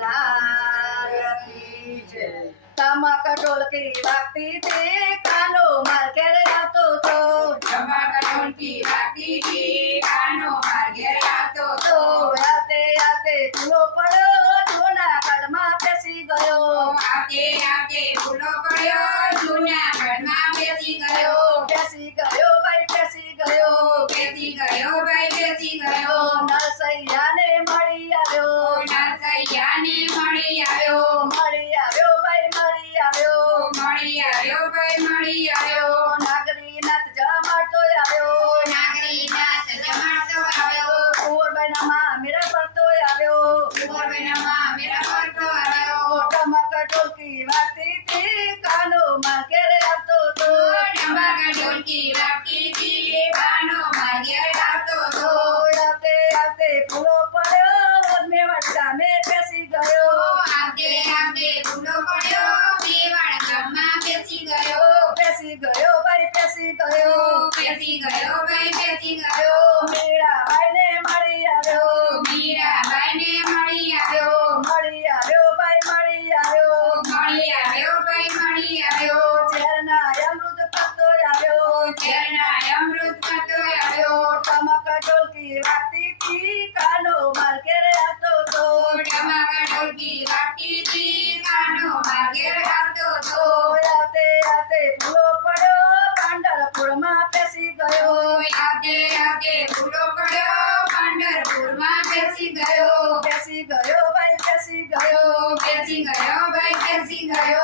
લાલ કી જય. ટમક ઢોલકી વાગતી હતી, કાનો માર ઘેરે આવતો તો. ટમક ઢોલકી વાગતી હતી, કાનો માર ઘેર આવતો તો હતો. આવતે આવતે ફૂલો પડ્યો, જૂનાગઢમાં બેસી ગયો. આવતે આવતે ભૂલો પડ્યો, જૂનાગઢમાં બેસી ગયો. બેસી ગયો ભાઈ બેસી ગયો. બેસી ગયો ભાઈ બેસી ગયો. નરસૈયાને મળી આવ્યો. નરસૈયાને મળી આવ્યો. મળી આવ્યો ભાઈ મળી આવ્યો. મળી આવ્યો ભાઈ મળી આવ્યો. નાગરીનાથ જમાડતો આવ્યો. નાગરીનાથ જમાડતો આવ્યો. કુંવરબાઈનામાં મેરા પડતો આવ્યો. કુંવરબાઈનામાં મેરા પડતો આવ્યો. ટમક ઢોલકી વાગતી હતી, કાનો માં ઘેરે આવતો તો. ટમક ઢોલકી વાગતી હતી, કાનો માર ઘેર આવતો હતો. આવતે આવતે ફૂલો પડ્યો, મેવાડ ગામે બેસી ગયો. આવતે આવતે ભૂલો પડ્યો, મેવાડ ગામમાં બેસી ગયો. બેસી ગયો ભાઈ બેસી ગયો. બેસી ગયો ભાઈ બેસી ગયો. મીરાબાઈને મળી આવ્યો. મીરાબાઈને મળી આવ્યો. મળી આવ્યો ભાઈ મળી આવ્યો. મળી આવ્યો ભાઈ મળી આવ્યો. ઝેરના અમૃત પત્તો આવ્યો. ઝેરના અમૃત પતો આવ્યો. ટમક ઢોલકી વાગતી હતી, કાનો માર ઘેરે આવતો તો. ટમક ઢોલકી વાગતી હતી, કાનો માર ઘેર આવતો હતો. આવતે આવતે ફૂલો પડ્યો, પાંડરપુરમાં બેસી ગયો. આવતે આવતે ભૂલો પડ્યો, પંઢરપુરમાં બેસી ગયો. બેસી ગયો ભાઈ બેસી ગયો. બેસી ગયો ભાઈ બેસી ગયો.